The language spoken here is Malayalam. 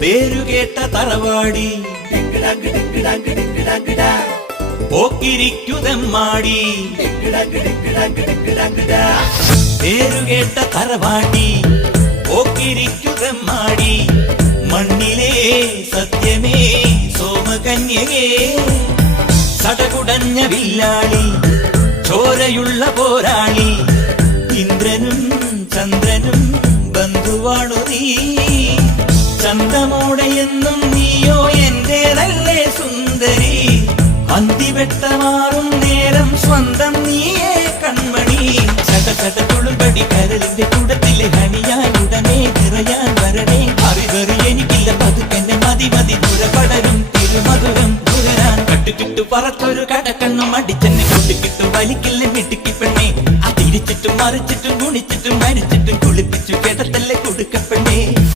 പേരുകേട്ട തറവാടി പോക്കിരിക്കുതെമ്മാടി പേരുകേട്ട തറവാടി പോക്കിരിക്കുതെമ്മാടി മണ്ണിലെ സത്യമേ സോമകന്യകേ സടകുടഞ്ഞ വില്ലാളി ചോരയുള്ള പോരാളി ഇന്ദ്രനും ചന്ദ്രനും ബന്ധുവാണു നീ ചന്തമോടെയെന്നും നീയോ എന്റേതല്ലേ സുന്ദരി അന്തിവെട്ടമാറും നേരം സ്വന്തം നീയേ കൺമണി ചട ചട തുളുമ്പടി കരളിന്റെ കൂടത്തിലെ ഹണിയാൻ ഉടനെ നിറയാൻ വരണേ അറിവറി എനിക്കില്ല പതുക്കെന്നെ മതി മതി ദുരപടരും തിരുമധുരം ദുരരാൻ കട്ടുകിട്ടു പറത്തൊരു കടക്കണ്ണും അടിച്ചെന്നെ കൊട്ടിക്കിട്ടു വലിക്കില്ല മിടുക്കി പെണ്ണെ അതിരിച്ചിട്ടും മറിച്ചിട്ടും ഗുണിച്ചിട്ടും മരിച്ചിട്ടും കുളിപ്പിച്ചു കിടത്തല്ലേ കൊടുക്കപ്പെണ്ണേ.